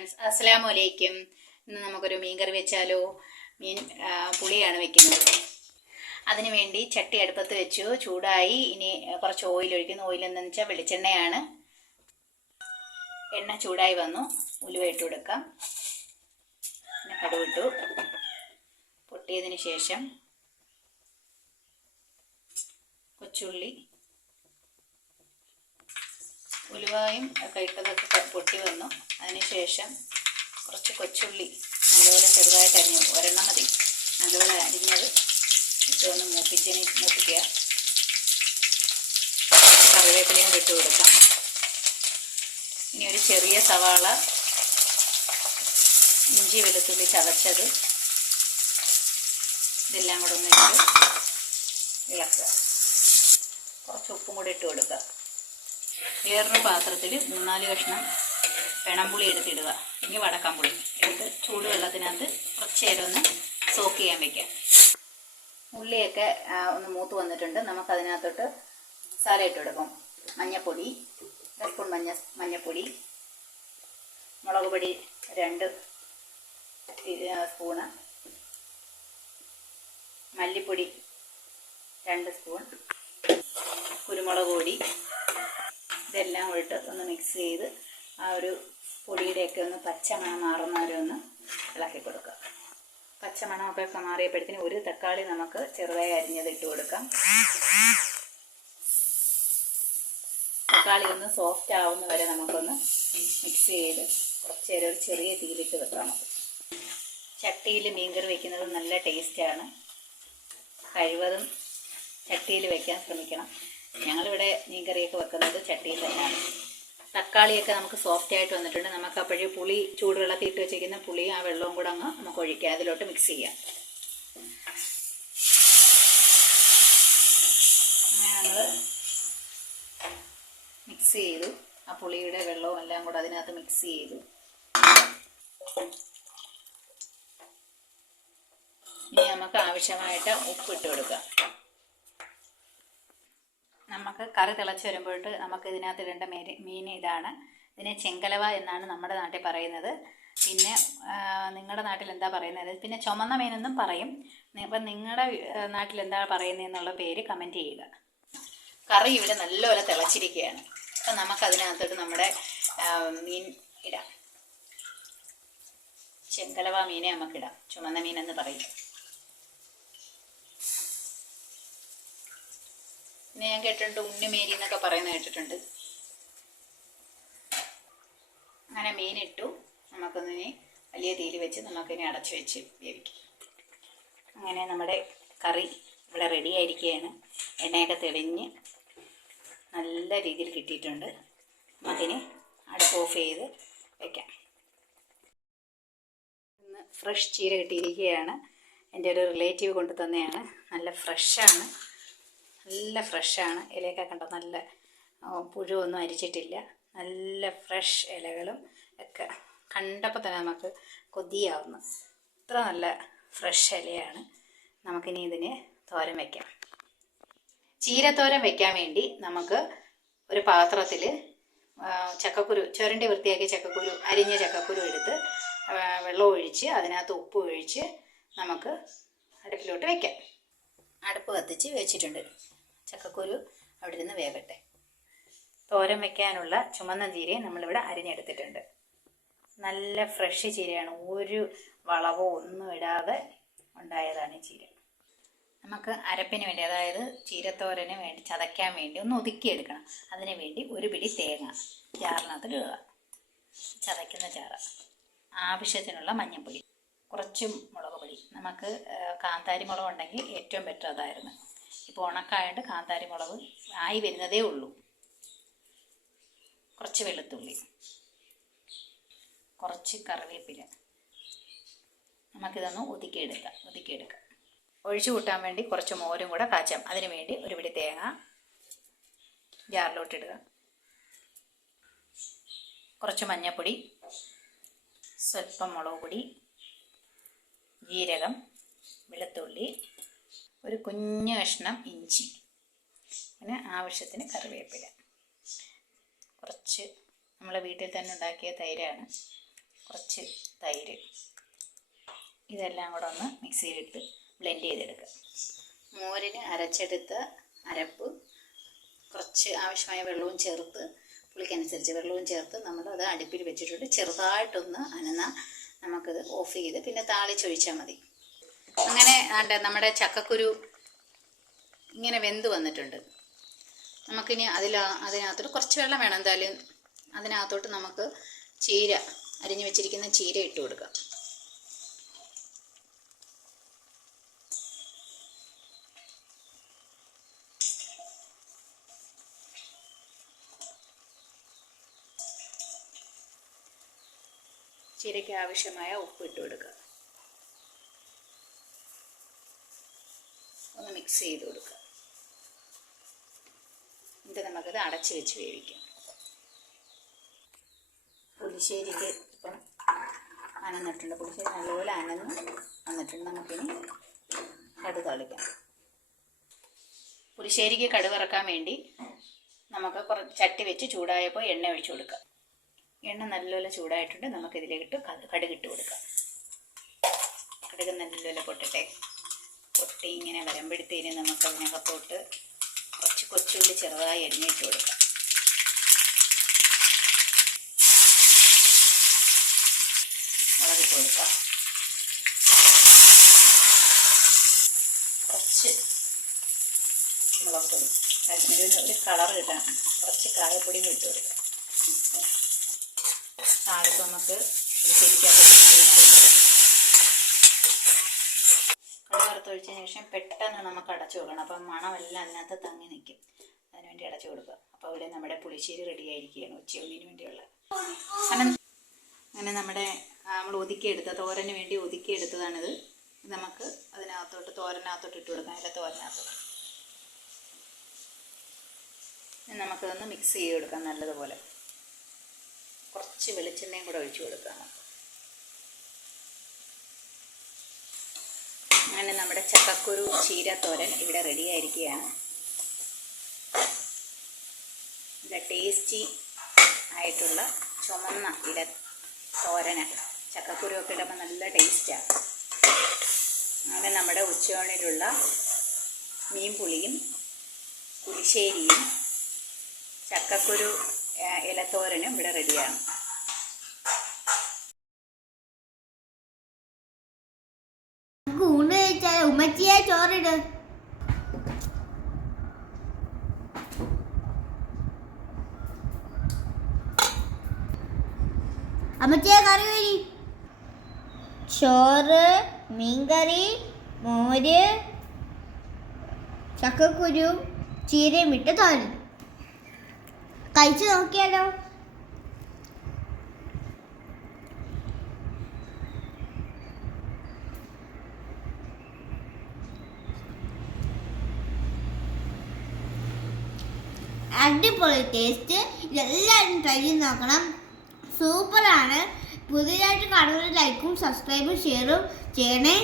Friends അസ്സലാമു അലൈക്കും ഇന്ന് നമുക്കൊരു മീൻ കറി വെച്ചാലോ? മീൻ പുളിയാണ് വെക്കുന്നത്. അതിനു വേണ്ടി ചട്ടി അടുപ്പത്ത് വെച്ചു. ചൂടായി. ഇനി കുറച്ച് ഓയിൽ ഒഴിക്കുന്നു. ഓയിൽ എന്താണെന്ന് വെച്ചാൽ വെളിച്ചെണ്ണയാണ്. എണ്ണ ചൂടായി വന്നു. ഉലുവ ഇട്ട് കൊടുക്കാം. പിന്നെ കടുവിട്ടു. പൊട്ടിയതിന് ശേഷം കൊച്ചുള്ളി ഉലുവായും ഒക്കെ ഇട്ടതൊക്കെ പൊട്ടി വന്നു. അതിനുശേഷം കുറച്ച് കൊച്ചുള്ളി നല്ലപോലെ ചെറുതായിട്ട് അരിഞ്ഞു ഒരെണ്ണം മതി. നല്ലപോലെ അരിഞ്ഞത് ഇട്ടൊന്ന് മൂപ്പിച്ചതിന് മൂപ്പിക്കുക. കറിവേപ്പിലയും ഇട്ട് കൊടുക്കാം. ഇനി ഒരു ചെറിയ സവാള ഇഞ്ചി വെളുത്തുള്ളി ചതച്ചത് ഇതെല്ലാം കൂടെ ഒന്ന് ഇട്ട് ഇളക്കുക. കുറച്ച് ഉപ്പും കൂടി ഇട്ട് കൊടുക്കുക. വേറൊരു പാത്രത്തിൽ മൂന്നാൽ കഷ്ണം പിണമ്പുളി എടുത്തിടുക. ഇനി വടക്കമ്പുളി എടുത്ത് ചൂടുവെള്ളത്തിനകത്ത് കുറച്ച് നേരം ഒന്ന് സോക്ക് ചെയ്യാൻ വെക്കാം ഉള്ളിയൊക്കെ ഒന്ന് മൂത്ത് വന്നിട്ടുണ്ട്. നമുക്ക് അതിനകത്തോട്ട് മസാല ഇട്ട് കൊടുക്കും. മഞ്ഞപ്പൊടി ഒരു സ്പൂൺ മഞ്ഞ മഞ്ഞപ്പൊടി മുളക് പൊടി രണ്ട് സ്പൂണ് മല്ലിപ്പൊടി രണ്ട് സ്പൂൺ കുരുമുളക് പൊടി. ഇതെല്ലാം ഇട്ട് ഒന്ന് മിക്സ് ചെയ്ത് ആ ഒരു പൊടിയുടെയൊക്കെ ഒന്ന് പച്ചമണം മാറുന്നവരെ ഒന്ന് ഇളക്കി കൊടുക്കുക. പച്ചമണമൊക്കെ മാറിയപ്പോഴത്തേന് ഒരു തക്കാളി നമുക്ക് ചെറുതായി അരിഞ്ഞത് ഇട്ട് കൊടുക്കാം. തക്കാളി ഒന്ന് സോഫ്റ്റ് ആവുന്ന വരെ നമുക്കൊന്ന് മിക്സ് ചെയ്ത് കുറച്ച് നേരം ഒരു ചെറിയ തീയിലിട്ട് വെക്കാം. നമുക്ക് ചട്ടിയിൽ മീൻകറി വെക്കുന്നത് നല്ല ടേസ്റ്റാണ് കഴിവതും ചട്ടിയിൽ വെക്കാൻ ശ്രമിക്കണം. ഞങ്ങളിവിടെ മീൻകറിയൊക്കെ വെക്കുന്നത് ചട്ടിയിൽ തന്നെയാണ്. തക്കാളിയൊക്കെ നമുക്ക് സോഫ്റ്റ് ആയിട്ട് വന്നിട്ടുണ്ട്. നമുക്ക് അപ്പോഴേ പുളി ചൂടുവെള്ളത്തിൽ ഇട്ട് വെച്ചിരിക്കുന്ന പുളി ആ വെള്ളവും കൂടെ അങ്ങ് നമുക്ക് ഒഴിക്കാം. അതിലോട്ട് മിക്സ് ചെയ്യാം. മിക്സ് ചെയ്തു. ആ പുളിയുടെ വെള്ളവും എല്ലാം കൂടെ അതിനകത്ത് മിക്സ് ചെയ്തു. ഇനി നമുക്ക് ആവശ്യമായിട്ട് ഉപ്പ് ഇട്ട് കൊടുക്കാം. നമുക്ക് കറി തിളച്ച് വരുമ്പോഴിട്ട് നമുക്ക് ഇതിനകത്ത് ഇടേണ്ട മീൻ ഇതാണ്. ഇതിനെ ചെങ്കലവ എന്നാണ് നമ്മുടെ നാട്ടിൽ പറയുന്നത്. പിന്നെ നിങ്ങളുടെ നാട്ടിൽ എന്താ പറയുന്നത്? പിന്നെ ചുമന്ന മീനെന്നും പറയും. അപ്പം നിങ്ങളുടെ നാട്ടിൽ എന്താ പറയുന്നത് എന്നുള്ള പേര് കമന്റ് ചെയ്യുക. കറി ഇവിടെ നല്ലപോലെ തിളച്ചിരിക്കുകയാണ്. അപ്പം നമുക്ക് അതിനകത്തോട്ട് നമ്മുടെ മീൻ ഇടാം. ചെങ്കലവ മീനെ നമുക്കിടാം. ചുമന്ന മീനെന്ന് പറയും. ഞാൻ കേട്ടിട്ടുണ്ട് ഉണ്ണിമേരി എന്നൊക്കെ പറയുന്നത് കേട്ടിട്ടുണ്ട്. അങ്ങനെ മീനിട്ടു നമുക്കൊന്നിനെ വലിയ തീയിൽ വെച്ച് നമുക്കിനി അടച്ചു വെച്ച് വേവിക്കാം. അങ്ങനെ നമ്മുടെ കറി ഇവിടെ റെഡി ആയിരിക്കുകയാണ്. എണ്ണയൊക്കെ തെളിഞ്ഞ് നല്ല രീതിയിൽ കിട്ടിയിട്ടുണ്ട്. നമുക്കിനി അടുപ്പ് ഓഫ് ചെയ്ത് വെക്കാം. ഇന്ന് ഫ്രഷ് ചീര കിട്ടിയിരിക്കുകയാണ്. എന്റെ ഒരു റിലേറ്റീവ് കൊണ്ടു തന്നെയാണ്. നല്ല ഫ്രഷാണ് നല്ല ഫ്രഷാണ്. ഇലയൊക്കെ കണ്ടോ? നല്ല പുഴുവൊന്നും അരിച്ചിട്ടില്ല. നല്ല ഫ്രഷ് ഇലകളും ഒക്കെ കണ്ടപ്പോൾ തന്നെ നമുക്ക് കൊതിയാവുന്നു. ഇത്ര നല്ല ഫ്രഷ് ഇലയാണ്. നമുക്കിനി ഇതിന് തോരൻ വയ്ക്കാം ചീരത്തോരൻ വയ്ക്കാൻ വേണ്ടി നമുക്ക് ഒരു പാത്രത്തിൽ ചക്കക്കുരു ചുരണ്ടി വൃത്തിയാക്കിയ ചക്കക്കുരു അരിഞ്ഞ ചക്കക്കുരു എടുത്ത് വെള്ളം ഒഴിച്ച് അതിനകത്ത് ഉപ്പ് ഒഴിച്ച് നമുക്ക് അടുപ്പിലോട്ട് വയ്ക്കാം അടുപ്പ് കത്തിച്ച് വെച്ചിട്ടുണ്ട്. ചക്കക്കുരു അവിടെ ഇരുന്ന് വേവട്ടെ. തോരൻ വെക്കാനുള്ള ചുമന്ന ചീരയും നമ്മളിവിടെ അരിഞ്ഞെടുത്തിട്ടുണ്ട്. നല്ല ഫ്രഷ് ചീരയാണ്. ഒരു വളവോ ഒന്നും ഇടാതെ ഉണ്ടായതാണ് ഈ ചീര. നമുക്ക് അരപ്പിന് വേണ്ടി അതായത് ചീരത്തോരന് വേണ്ടി ചതയ്ക്കാൻ വേണ്ടി ഒന്ന് ഒതുക്കിയെടുക്കണം. അതിന് വേണ്ടി ഒരു പിടി തേങ്ങ ജാറിനകത്ത് ഇടുക. ചതയ്ക്കുന്ന ചാറ്. ആവശ്യത്തിനുള്ള മഞ്ഞൾപ്പൊടി. കുറച്ച് മുളക് പൊടി. നമുക്ക് കാന്താരി മുളക് ഉണ്ടെങ്കിൽ ഏറ്റവും ബെറ്റർ അതായിരുന്നു. ഇപ്പോൾ ഉണക്കായിട്ട് കാന്താരി മുളക് ആയി വരുന്നതേ ഉള്ളൂ. കുറച്ച് വെളുത്തുള്ളി കുറച്ച് കറിവേപ്പില. നമുക്കിതൊന്ന് ഒതുക്കിയെടുക്കാം ഒതുക്കിയെടുക്കാം. ഒഴിച്ചു കൂട്ടാൻ വേണ്ടി കുറച്ച് മോരും കൂടെ കാച്ചാം. അതിന് വേണ്ടി ഒരു പിടി തേങ്ങ ജാറിലോട്ടിടുക കുറച്ച് മഞ്ഞൾപ്പൊടി സ്വല്പം മുളക് പൊടി ജീരകം വെളുത്തുള്ളി ഒരു കുഞ്ഞു കഷ്ണം ഇഞ്ചി. പിന്നെ ആവശ്യത്തിന് കറിവേപ്പില. കുറച്ച് നമ്മളെ വീട്ടിൽ തന്നെ ഉണ്ടാക്കിയ തൈരാണ്. കുറച്ച് തൈര്. ഇതെല്ലാം കൂടെ ഒന്ന് മിക്സിയിലിട്ട് ബ്ലെൻഡ് ചെയ്തെടുക്കുക. മോരിന് അരച്ചെടുത്ത അരപ്പ് കുറച്ച് ആവശ്യമായ വെള്ളവും ചേർത്ത് പുളിക്കനുസരിച്ച് വെള്ളവും ചേർത്ത് നമ്മൾ അത് അടുപ്പിൽ വെച്ചിട്ടുണ്ട്. ചെറുതായിട്ടൊന്ന് അനന്ന നമുക്കത് ഓഫ് ചെയ്ത് പിന്നെ താളിച്ചൊഴിച്ചാൽ മതി. അങ്ങനെ ആണ്ട് നമ്മുടെ ചക്കക്കുരു ഇങ്ങനെ വെന്ത് വന്നിട്ടുണ്ട്. നമുക്കിനി അതിൽ അതിനകത്തോട്ട് കുറച്ച് വെള്ളം വേണം. എന്തായാലും അതിനകത്തോട്ട് നമുക്ക് ചീര അരിഞ്ഞു വെച്ചിരിക്കുന്ന ചീര ഇട്ട് കൊടുക്കാം. ചീരയ്ക്ക് ആവശ്യമായ ഉപ്പ് ഇട്ട് കൊടുക്കുക ഒന്ന് മിക്സ് ചെയ്ത് കൊടുക്കുക. എന്നിട്ട് നമുക്കത് അടച്ച് വെച്ച് വേവിക്കാം. പുളിശ്ശേരിക്ക് ഇപ്പം അനന്നിട്ടുണ്ട്. പുളിശ്ശേരി നല്ലപോലെ അനന്ന് വന്നിട്ടുണ്ട്. നമുക്കിനി കടുക് തളിക്കാം. പുളിശ്ശേരിക്ക് കടുക് ഇറക്കാൻ വേണ്ടി നമുക്ക് കുറച്ച് ചട്ടി വെച്ച് ചൂടായപ്പോൾ എണ്ണ ഒഴിച്ചു കൊടുക്കാം എണ്ണ നല്ലപോലെ ചൂടായിട്ടുണ്ട്. നമുക്കിതിലേക്കിട്ട് കടുകിട്ട് കൊടുക്കാം. കടുക് നല്ലപോലെ പൊട്ടട്ടെ. പൊട്ടി ഇങ്ങനെ വരുമ്പോഴത്തേന് നമുക്ക് അതിനകത്തോട്ട് കുറച്ച് കൊച്ചുള്ളി ചെറുതായി എണ്ണയിട്ട് കൊടുക്കാം. ഒരു കളർ കിട്ടാൻ കുറച്ച് കായപ്പൊടിയും ഇട്ട് കൊടുക്കാം. താഴത്ത് നമുക്ക് ശരിക്കും വറുത്തൊഴിച്ചതിന് ശേഷം പെട്ടെന്ന് നമുക്ക് അടച്ചു കൊടുക്കണം അപ്പം മണമെല്ലാം അതിനകത്ത് തങ്ങി നിൽക്കും. അതിനുവേണ്ടി അടച്ചു കൊടുക്കുക. അപ്പോൾ ഇവിടെ നമ്മുടെ പുളിശ്ശേരി റെഡി ആയിരിക്കുകയാണ് ഉച്ചയൂണിന് വേണ്ടിയുള്ള. അങ്ങനെ നമ്മുടെ നമ്മൾ ഒതുക്കിയെടുത്ത തോരന് വേണ്ടി ഒതുക്കിയെടുത്തതാണിത്. നമുക്ക് അതിനകത്തോട്ട് തോരനകത്തോട്ട് ഇട്ട് കൊടുക്കാം. അതിന്റെ തോരനകത്തോട്ട് നമുക്കതൊന്ന് മിക്സ് ചെയ്ത് കൊടുക്കാം നല്ലതുപോലെ. കുറച്ച് വെളിച്ചെണ്ണയും കൂടെ ഒഴിച്ചു കൊടുക്കാം അങ്ങനെ നമ്മുടെ ചക്കക്കുരു ചീര തോരൻ ഇവിടെ റെഡി ആയിരിക്കുകയാണ്. ടേസ്റ്റി ആയിട്ടുള്ള ചുമന്ന ഇല തോരന് ചക്കക്കുരു ഒക്കെ ഇടുമ്പോൾ നല്ല ടേസ്റ്റാണ് അങ്ങനെ നമ്മുടെ ഉച്ചയോണിലുള്ള മീൻ പുളിയും പുളിശ്ശേരിയും ചക്കക്കുരു ഇലത്തോരനും ഇവിടെ റെഡിയാണ് ഉമ്മച്ചിയെ ചോറിട്. അമ്മച്ചിയെ കറി വരി. ചോറ് മീൻകറി മോര് ചക്കക്കുരു ചീരയും ഇട്ട് തോരൻ. കഴിച്ചു നോക്കിയാലോ? അടിപൊളി ടേസ്റ്റ് ഇതെല്ലാവരും ട്രൈ ചെയ്ത് നോക്കണം. സൂപ്പറാണ് പുതിയതായിട്ട് കാണുന്ന ലൈക്കും സബ്സ്ക്രൈബും ഷെയറും ചെയ്യണേ.